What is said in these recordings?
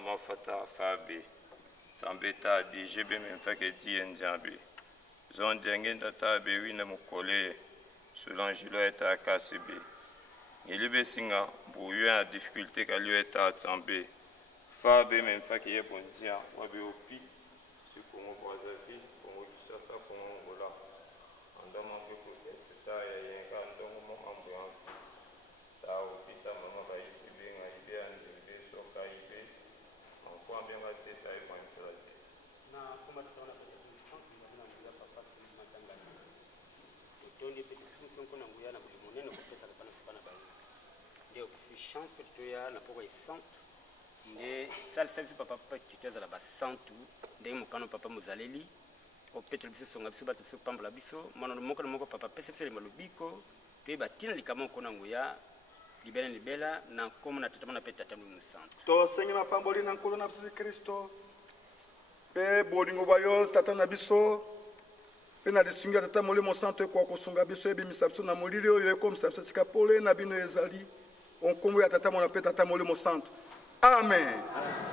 Mafata Fabi, Sambeta di Jebe Memfaketi Nzambi. Zon Djengen Data Bewina Mukole, Soulangilo est à Kassibi. Il est singa, pour lui en difficulté qu'à lui est à Tsambé. Fabi Memfaki Bondia, Wabiopi, ce qu'on voit de vie, qu'on voit ça, qu'on voit là. En demandant que c'est ça, il y a un moment ambiance. Ça, au fils, ça m'a fait bien, il y a un peu de soca, il y a un bien à tête, il y a un peu de na kuma tutaona kwenye mfano na nguya papa matangani utondi pete function kuna nguya na mlimonene kupesa kana kupana bali ndio kisi chance que tuya na poko centre nde sal service papa tuteza la basantu nde mukano papa muzaleli ko petre biso songa biso batu biso pambala biso moko papa pese le malubiko te batina likamo kuna nguya libela na komo na tata na pete tamu musantu to sengi mapamboli na nkolo na Kristo pe bolingo bayo tata na biso pe na lisungi tata molimo santo kwa kosunga biso ebimisa biso na molili oyo ekomisa biso tika pole na bino ezali onkombo ya tata mona pe tata molimo santo amen, amen.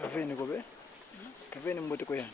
Kaveni kobe? Kaveni mbote koyani?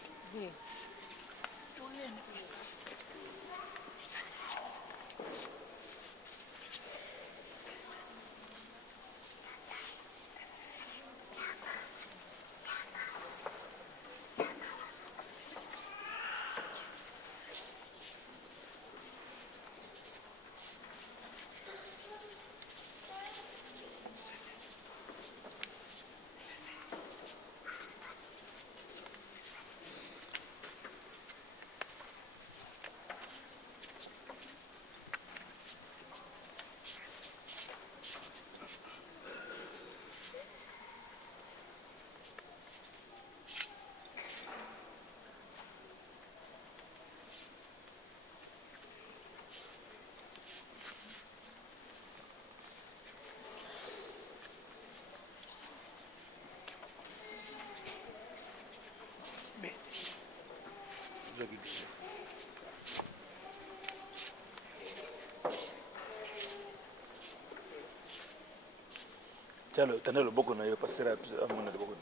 Chalo, tana lo boko na yo pasera amuna de boko.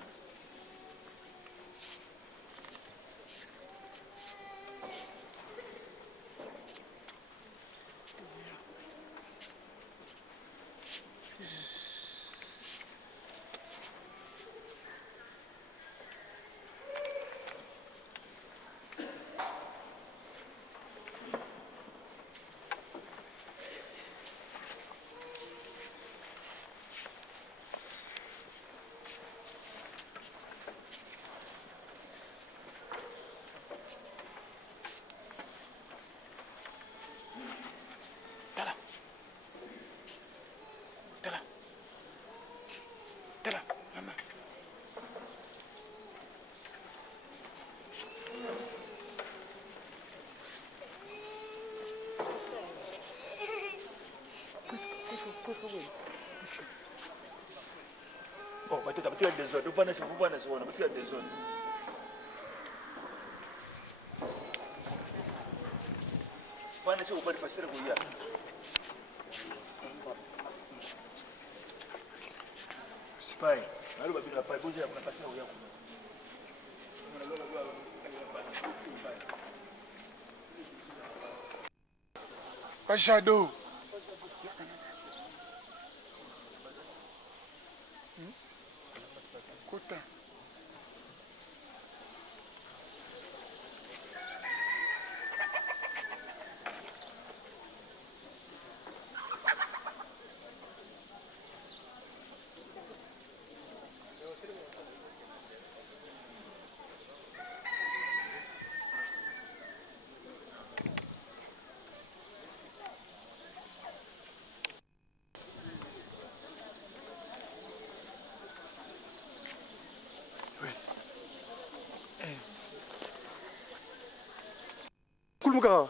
Oh, batata batia des zones. Vous prenez ça, batia des zones. Prenez ça, vous pouvez passer le bouillard. C'est pas. Alors, on va pas bouger, on va passer au bouillard. Pas shadow. Kota. Kulmuka.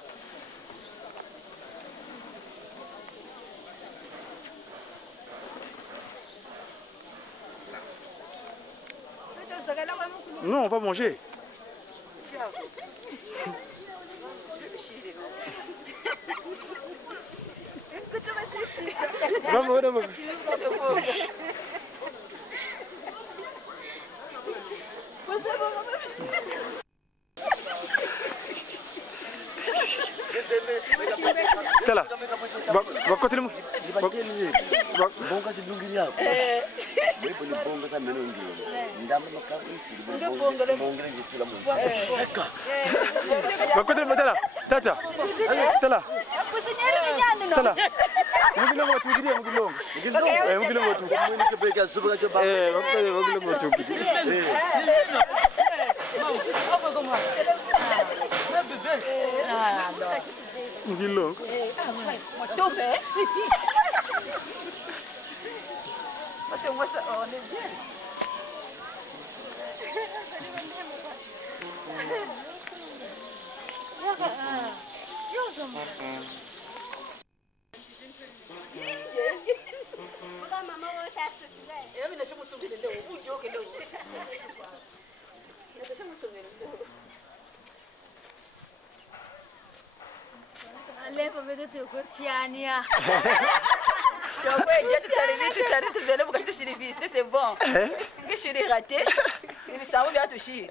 Non, on va manger. Vamos, vamos. Tala. Bakotele mu. Bonga sidungiri yako. Wewe ni bonga sana nongi. Ndamba makabisi bonga njitula mu. Eka. Bakotele mu tala. Tata. Tala. Tala. Mugilo mo tugirie mugilo. Mugilo mo tu. Mwini kebeka subuka choba. Bakotele mugilo mo tu. Mugilo. Tombé. Moi, ça, on est bien. Allez, faut mettre tes fiania. C'est bon. Que je suis raté. Il s'en va toucher.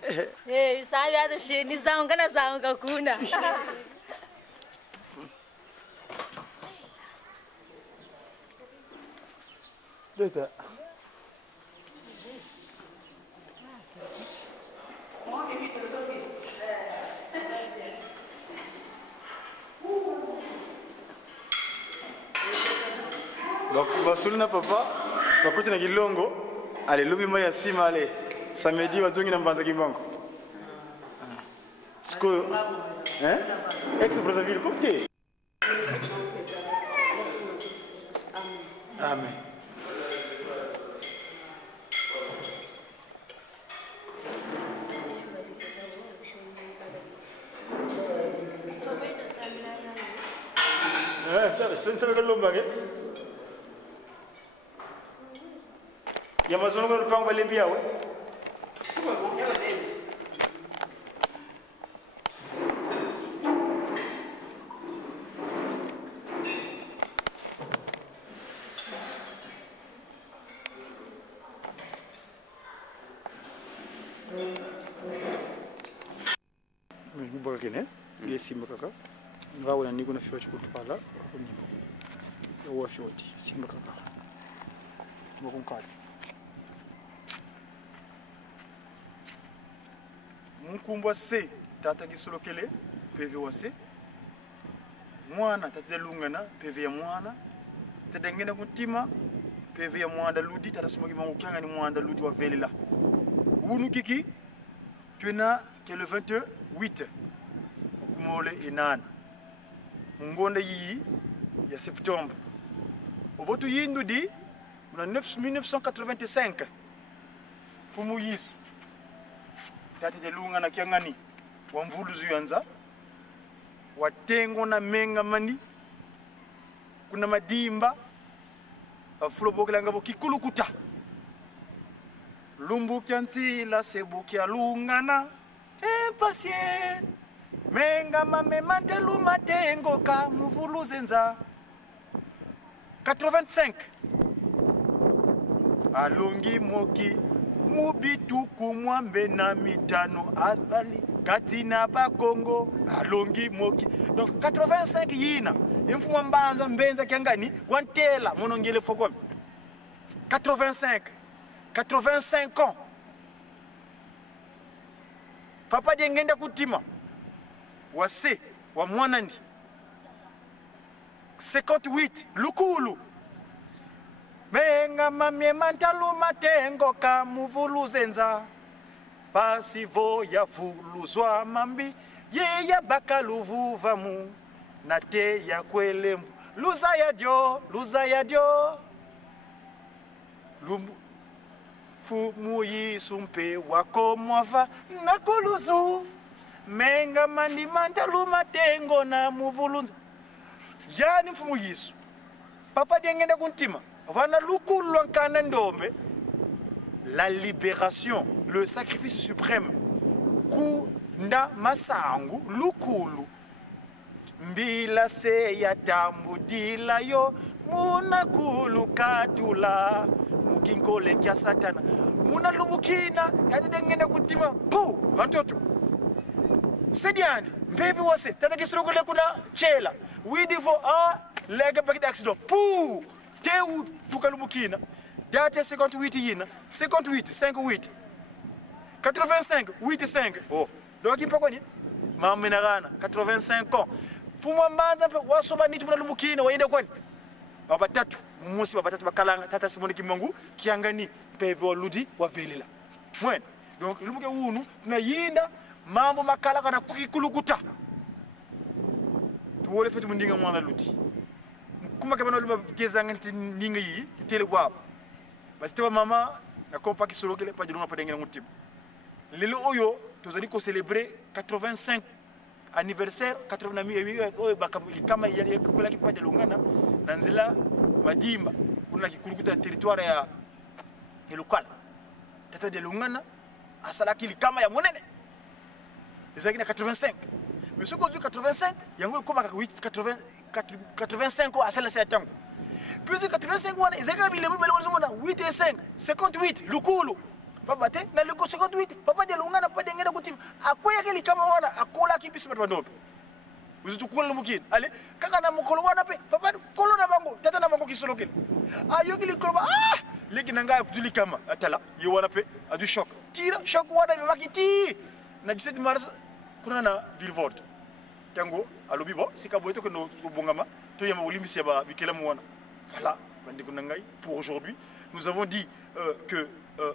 Eh, ça va toucher. Ni zanga na zanga kuna. Tata. Basulina papa bakuti na Kilongo ale lubi moya sima ale samedi wazungi na mbanza kibango sko ex Brazzaville kokte amen ça c'est le lomba ke ya mazono ko pango balembia we ne nge simba kaka nga wona ni kuna fiwa chikutu pala kunyimbo yo fiwa ti simba kaka mokunkali munkumbwa se tata kisolokele pv wa se mwana tata lungana pv ya mwana tadengena kuntima pv ya mwanda ludi tata simoki mangu kyanga ni mwanda ludi wa velela wunu kiki tuena ke le 28 kumole inan mungonda yi ya septembre au votu yindu di na 1985 fumu yisu tata de lungana kyangani wa mvulu zuyanza watengo na menga mani kuna madimba afulo bokela ngabo kikulukuta lumbu kyantsila sebuki alungana pasie menga mame mandelu matengo ka mvulu zenza 85 alungi moki mubituku mwambe na mitano asbali katina bakongo alongi moki donc 85 yina imfuma mbanza mbenza kyangani wantela monongele fokom 85 ans papa de ngenda kutima wase wa mwanandi 58 lukulu menga mamye mantalu matengo ka muvulu zenza pasivo ya vuluzwa mambi ye ya bakaluvuvamu na te ya kwelemvu luza ya dio lumbu fumu yisumpe wako mwava na kuluzu menga mandi mantalu matengo na muvulunza yani mfumu yisu papa diengenda kuntima vana lukulu nkana ndombe la libération le sacrifice suprême kunda masangu lukulu mbila se ya tambudila yo muna kulu katula mukinkole kya satana muna lubukina tata dengenda kuntima pu vantoto sediani mbevi wose tata kisirugule kuna chela widivo a lega bakida accident pu teu tukalubukina date 58 yina 58 58 85 85 oh donc il pas mamenagana 85 ans fumwa mbanza wasoba niti muna lubukina waende kwani baba tatu musi baba tatu bakalanga tata simoni kimangu kiangani pevo ludi wa velela mwen donc lubuke wunu tunayinda mambo makala kana kukikulukuta tuwole fetu mundinga mwana ludi kuma kabano luba kezanga ndinga yi tele wabo bateba mama na kompa kisolokele pa dilunga pa dengena mutima lelo oyo tozali ko célébrer 85 anniversaire 88 oyo bakama ya kula kipa de lungana nanzela madimba kuna kikulukuta territoire ya lokala tata de lungana asala kili kama ya monene ezaki na 85 mais ce qu'on dit 85 yango ko baka 85 ans asala sa tango puis 85 wana ezaka bile mbele wazomona 8 et 5 58 lukulu papa te na luko 58 papa de lungana papa de ngenda kutima akoya kili kama wana akola kibisi batwa ndobe uzitukula lumukini ale kaka na mukolo wana pe papa kolo na bango tata na bango kisolokele ayo kili kloba leki nanga kutuli kama atala ye wana pe adu choc tira choc wana be makiti na 17 mars kuna na Villevorde tango alobi bo sikaboyeto ko no bongama to yama olimbisi ba bikela mwana voilà pour aujourd'hui nous avons dit que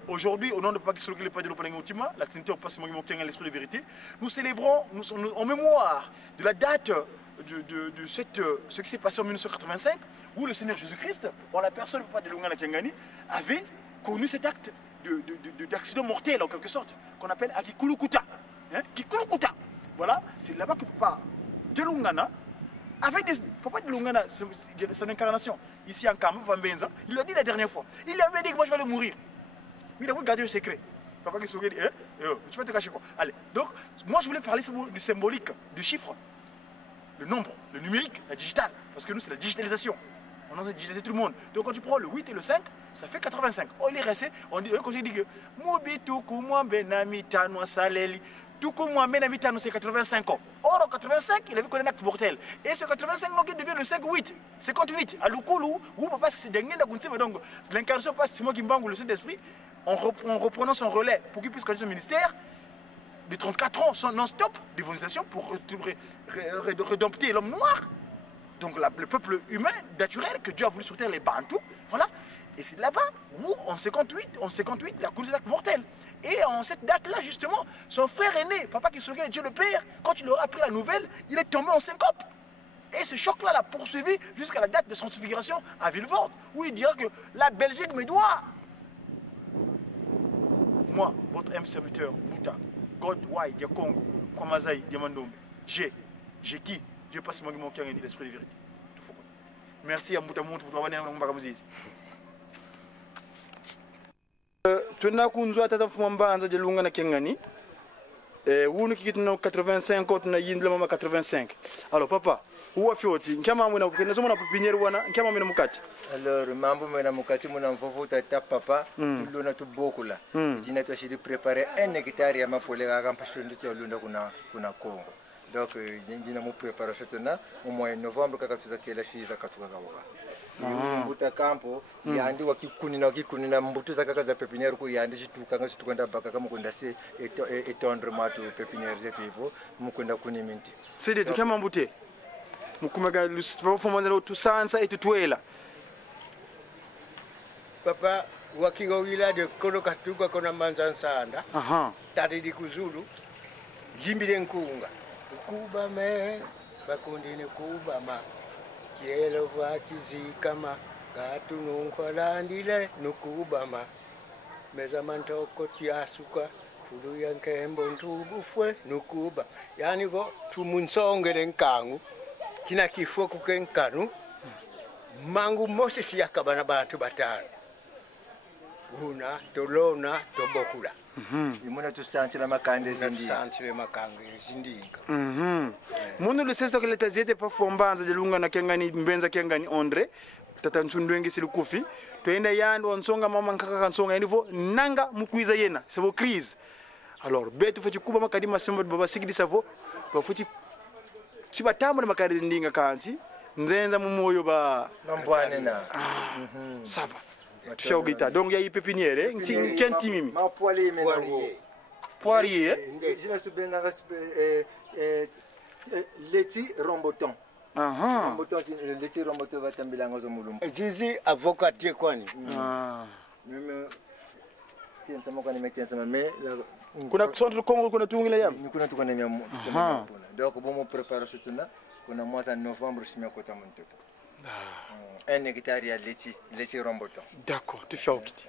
aujourd'hui au nom de Papa Kisolokele pas de l'Opanengotima la Trinité passe l'esprit de vérité nous célébrons en mémoire de la date de ce qui s'est passé en 1985 où le Seigneur Jésus-Christ en la personne de Papa de Lungana Kiangani avait connu cet acte d'accident mortel en quelque sorte qu'on appelle Akikulukuta hein? Kikulukuta voilà c'est là-bas que Papa de Lungana avec des Papa de Lungana son incarnation ici en Kama Pambenza il l'a dit la dernière fois il avait dit que moi je vais mourir mais il a voulu garder le secret Papa qui dit tu vas te cacher quoi allez donc moi je voulais parler du symbolique du chiffre le nombre le numérique la digitale parce que nous c'est la digitalisation on a digitalisé tout le monde donc quand tu prends le 8 et le 5 ça fait 85 on est resté on dit quand je dis que Mobitu kumwambe na mitano saleli Tout comme Mohamed Amitano, c'est 85 ans. Or, en 85, il avait connu un acte mortel. Et ce 85 ans qui devient le 5-8, 58. À Lukoulou, où papa c'est dingue, donc l'incarnation passe Simon Kimbangu, le Saint-Esprit, en reprenant son relais pour qu'il puisse conduire son ministère de 34 ans, sans non-stop d'évangélisation pour rédompter l'homme noir. Donc le peuple humain naturel que Dieu a voulu sur terre, les Bantous, voilà. Et c'est là-bas où, en 58, il a connu cet acte mortel. Et en cette date-là, justement, son frère aîné, papa qui souvient de Dieu le Père, quand il aura appris la nouvelle, il est tombé en syncope. Et ce choc-là l'a poursuivi jusqu'à la date de son transfiguration à Villevorde, où il dira que la Belgique me doit. Moi, votre âme serviteur, Mouta, God, Wai, Diakongo, Kwamazaï, Diamandombe, j'ai qui Dieu passe mon cœur et l'esprit de vérité. Merci à Mouta Mouta pour avoir un tuna kunzwa tata mfuma mbanza je lunga na kengani wunu kikiti na 85 tuna yindla mama 85. Alors papa uwa fioti nkama mwana kukena somo na pipiniere wana nkama mwana mukati. Alors mambo mwana mukati mwana mvovo tata papa tulona tubokula dina to shiri préparer 1 hectare ya mapole ga mpasho ndito lunda kuna Congo. Donc dina mu préparation tona au mois de novembre kaka tuzakela shiza katuka gawoga. Mbuta kampo yandi wakikunina mbutu zakaka za pepiniere ku yandi chituka ngasitukenda baka kama kunda se etondre matu pepiniere zetu hivyo mukunda kuni minti sidi tukama mbute mukumega lusipafomanza lo tusansa etutwela papa wakiga wila de kono katuka kona manza nsanda tadi di kuzulu yimbire nkunga kuba me bakundi ne kuba ma kielo vakizikama gatu nunkwalandile nukubama meza mantoko tiasuka fulu yankembo ntubufwe nukuba yani vo tumunsongele nkangu kina kifo kukenkanu mangu Moses yakabana bantu batano una tolona tobokula imuna tusanchira makande zindi tusanchira makande zindinga muno le sesta kele tazete pa fombanza de lunga na kengani mbenza kengani Andre tata nsundwengi silikufi toenda yando onsonga mama nkaka kansonga yanivo nanga mukwiza yena savo crise alors betu foti kuba makadi masembo baba sigidi savo ba foti chibatamo na makadi ndinga kansi nzenza mu moyo ba nambwane na sava tushogita donc ya pépinière kenti mimi ma poirier jina subenga leti romboton romboton leti romboton va tambila ngozo mulumbu zizi avocat kwani mimi tienza moko ni metenza mais kuna centre Congo kuna tungila yam kuna tukana mia donc bomo préparation tuna kuna mwezi novembre simia kota mtoto 1 hectare ya leti romboton d'accord tu fais au kiti